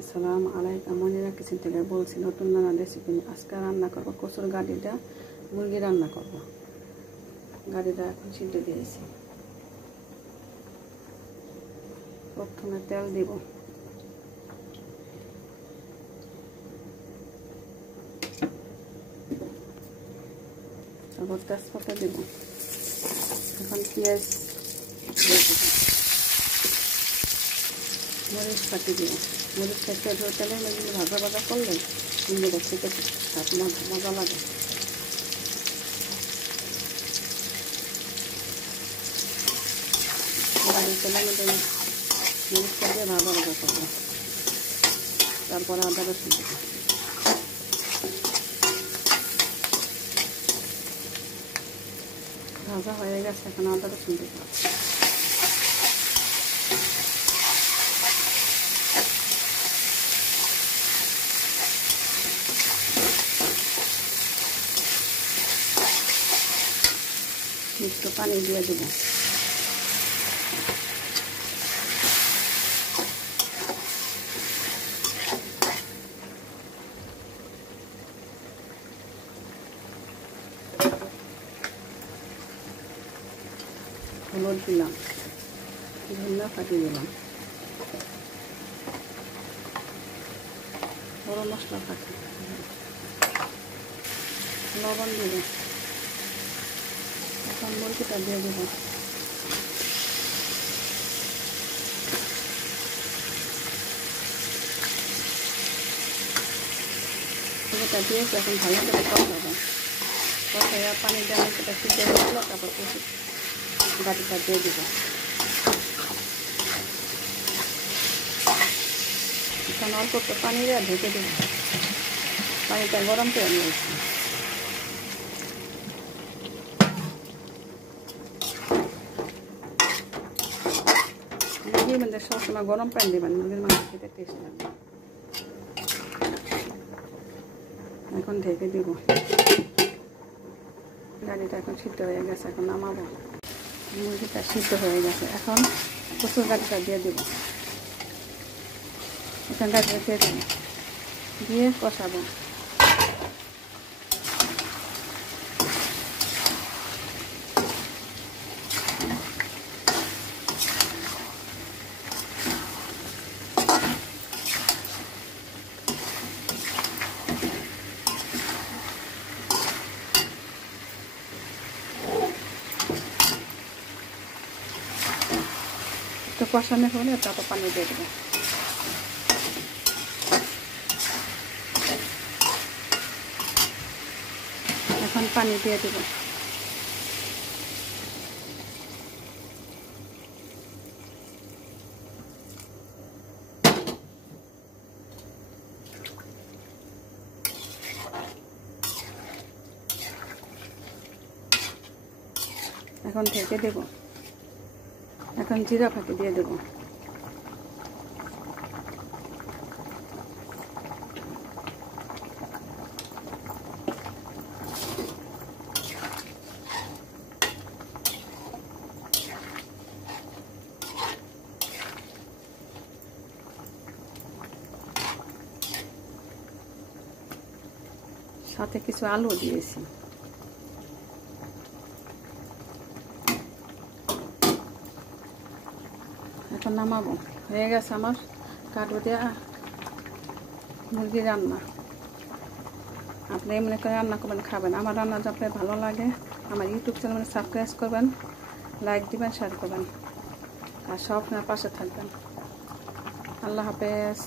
আসসালামু আলাইকুম। মনিরা কিচেন থেকে বলছি, নতুন নানা রেসিপি। আজকে রান্না করবো কচুর গাড়িটা, মুরগি রান্না করবো। গাড়িটা এখন সিদ্ধ দিয়েছি। প্রথমে তেল দিব, তারপর তেজপাতা দেব, এখন পেঁয়াজ মরিচ কাটি দিব। মরিচ কাটিয়ে তেলের মধ্যে ভাজা ভাজা করলে মুরগিটা খেতে স্বাদ মজা লাগে। তেলের মধ্যে মরিচ কাটিয়ে ভাজা ভাজা করবো, তারপরে আদা রসুন দেব। ভাজা হয়ে গেছে, এখন আদা রসুন দেব। একটু পানি দিয়ে দেব। হলুদ দিলাম, ধনিয়া পাতি দিলাম, গরম মশলা পাতি, লবণ দেব। এখন মুরগিটা দিয়ে দেব। মুরগিটা দিয়েছি, এখন ভালো করে কষাবো। কষাইয়া পানি দেওয়া মুরগিটা সিদ্ধ হয়ে গেল, তারপর গাড়িটা দিয়ে দেব। এখন অল্প একটু পানি দিয়ে ঢেকে দেব। পানিটা গরম করে নিয়েছি। মুরগির মধ্যে সবসময় গরম পানি দেবেন, মুরগির মাংস খেতে টেস্ট লাগবে। এখন ঢেকে দিব। গাড়িটা এখন সিদ্ধ হয়ে গেছে, এখন নামাবো। মুরগিটা সিদ্ধ হয়ে গেছে, এখন কচুর গাড়িটা দিয়ে দেব। এখন গাড়িটা দিয়ে দেব, দিয়ে কষাবো। তো কষানো হলে তারপর পানি দিয়ে দেবো। এখন পানি দিয়ে দেবো। এখন ঢেকে দেব। এখন জিরা ফাঁকি দিয়ে দেব। সাথে কিছু আলু দিয়েছি। এখন নামাবো। হয়ে গেছে আমার কাটু দেওয়া মুরগি রান্না। আপনি এমনি করে রান্না করবেন, খাবেন। আমার রান্না যদি আপনার ভালো লাগে, আমার ইউটিউব চ্যানেল সাবস্ক্রাইব করবেন, লাইক দিবেন, শেয়ার করবেন, আর সব আপনার পাশে থাকবেন। আল্লাহ হাফেজ।